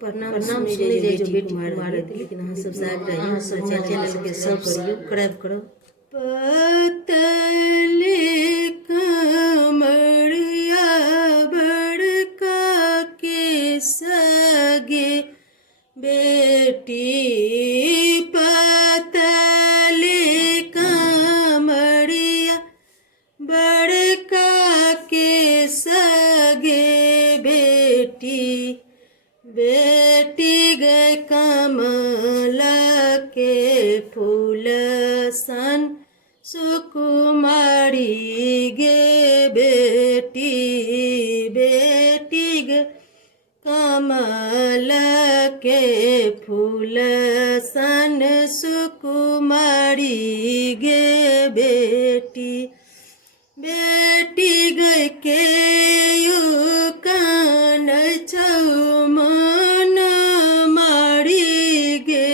प्रणाम सुनी जाए जो बेटी मारे थे, लेकिन हाँ सब साहब रहे हैं सब चैनल के सब्सक्राइब करो। पतले कमरिया बड़का के सगे बेटी, पतले कमरिया बड़का के सगे बेटी, बेटी गए कमल के फूल सन सुकुमारी गे बेटी, बेटी गे कमल के फूल सन सुकुमारी गे बेटी, बेटी गए के यू कान छौ मन मारी गे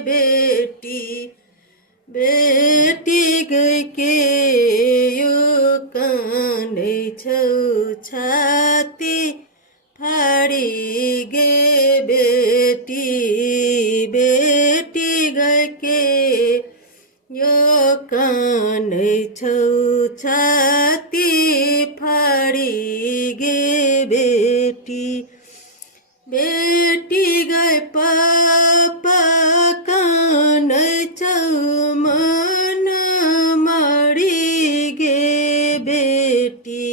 बेटी, बेटी गए के यू कान छौ छाती फाड़ी गे बेटी, बेटी गए के यो कान छौ छाती फाड़ी गे बेटी, बेटी गए पापा कान छौ मन मारी गे बेटी,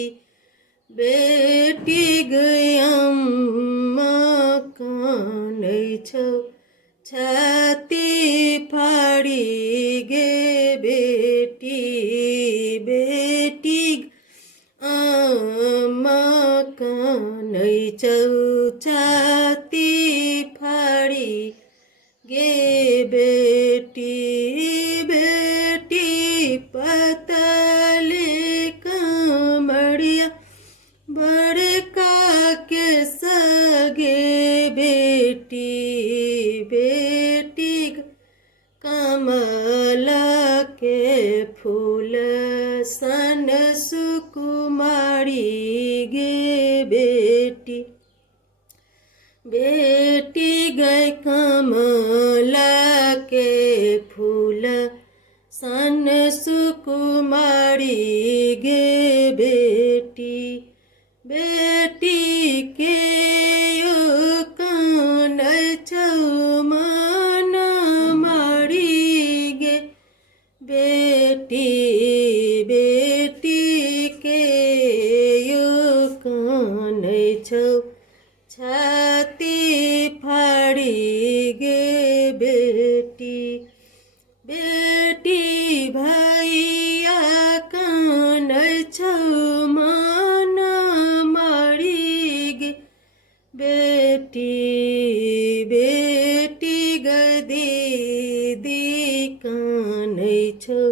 बेटी गई अम्मा कान छौ छाती फाड़ी गे बेटी, बेटी अम्मा कान छौ छाती फाड़ी गे बेटी, बेटी पतले कमरिया बड़का के सगे बेटी, बेटी कमल के फूल सन सुकुमारी गे बेटी, बेटी गए कमल के फूल सन सुकुमारी गे बेटी, बेटी के यो कान छौ मन मारी गे बेटी, बेटी के यो कान छौ छाती फाड़ी गे बेटी, बेटी भैया कान छौ मन मारी गे बेटी, बेटी गदी दी कान छौ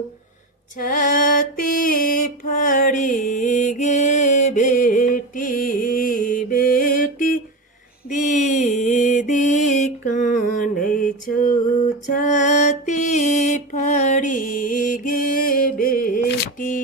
छाती फाड़ी गे बेटी, बेटी दीदी कान छौ छाती फाड़ी गे बेटी।